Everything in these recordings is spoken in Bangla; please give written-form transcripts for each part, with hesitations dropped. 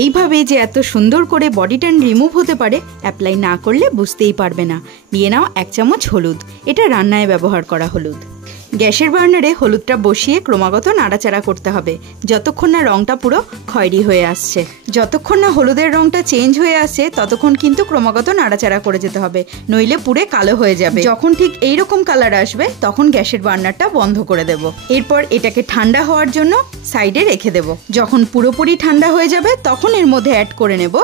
এইভাবে যে এত সুন্দর করে বডি ট্যান রিমুভ হতে পারে অ্যাপ্লাই না করলে বুঝতেই পারবে না। নিয়ে নাও 1 চামচ হলুদ, এটা রান্নায় ব্যবহার করা হলুদ। গ্যাসের বার্নারে হলুদটা বসিয়ে ক্রমাগত নাড়াচাড়া করতে হবে যতক্ষণ না রঙটা পুরো খয়েরি হয়ে আসছে। যতক্ষণ না হলুদের রঙটা চেঞ্জ হয়ে আসছে ততক্ষণ কিন্তু ক্রমাগত নাড়াচাড়া করে যেতে হবে, নইলে পুরে কালো হয়ে যাবে। যখন ঠিক এইরকম কালার আসবে তখন গ্যাসের বার্নারটা বন্ধ করে দেব। এরপর এটাকে ঠান্ডা হওয়ার জন্য সাইডে রেখে দেব। যখন পুরোপুরি ঠান্ডা হয়ে যাবে তখন এর মধ্যে অ্যাড করে নেব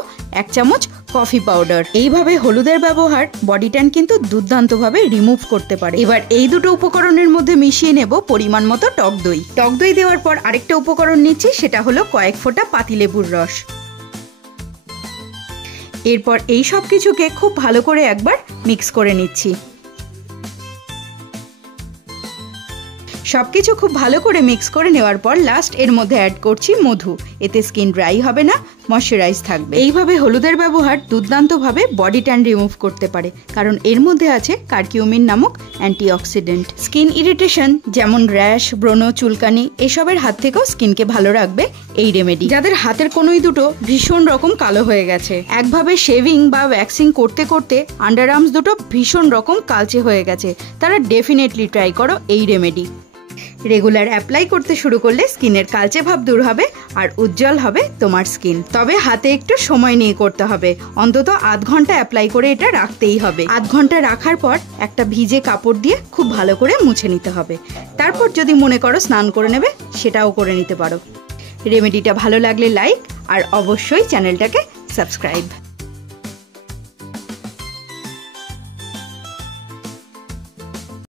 1 চামচ কফি পাউডার। এইভাবে হলুদের ব্যবহার বডি ট্যান কিন্তু দুর্দান্তভাবে রিমুভ করতে পারে। এবার এই দুটো উপকরণের মধ্যে মিশিয়ে নেব পরিমাণ মতো টক দই। টক দই দেওয়ার পর আরেকটা উপকরণ নিচ্ছি, সেটা হলো কয়েক ফোঁটা পাতিলেবুর রস। এরপর এই সব কিছুকে খুব ভালো করে একবার মিক্স করে নিচ্ছি। সবকিছু খুব ভালো করে মিক্স করে নেওয়ার পর লাস্ট এর মধ্যে অ্যাড করছি মধু। এতে স্কিন ড্রাই হবে না, ময়শ্চারাইজ থাকবে। এইভাবে হলুদের ব্যবহার দুর্দান্তভাবে বডি ট্যান রিমুভ করতে পারে, কারণ এর মধ্যে আছে কারকিউমিন নামক অ্যান্টিঅক্সিডেন্ট। স্কিন ইরিটেশন যেমন র্যাশ, ব্রণ, চুলকানি এসবের হাত থেকেও স্কিনকে ভালো রাখবে এই রেমেডি। যাদের হাতের কনুই দুটো ভীষণ রকম কালো হয়ে গেছে, একভাবে শেভিং বা ওয়্যাক্সিং করতে করতে আন্ডার আর্মস দুটো ভীষণ রকম কালচে হয়ে গেছে, তারা ডেফিনেটলি ট্রাই করো এই রেমেডি। রেগুলার অ্যাপ্লাই করতে শুরু করলে স্কিনের কালচে ভাব দূর হবে আর উজ্জ্বল হবে তোমার স্কিন। তবে হাতে একটু সময় নিয়ে করতে হবে, অন্তত আধ ঘন্টা অ্যাপ্লাই করে এটা রাখতেই হবে। আধ ঘন্টা রাখার পর একটা ভিজে কাপড় দিয়ে খুব ভালো করে মুছে নিতে হবে। তারপর যদি মনে করো স্নান করে নেবে, সেটাও করে নিতে পারো। রেমেডিটা ভালো লাগলে লাইক আর অবশ্যই চ্যানেলটাকে সাবস্ক্রাইব।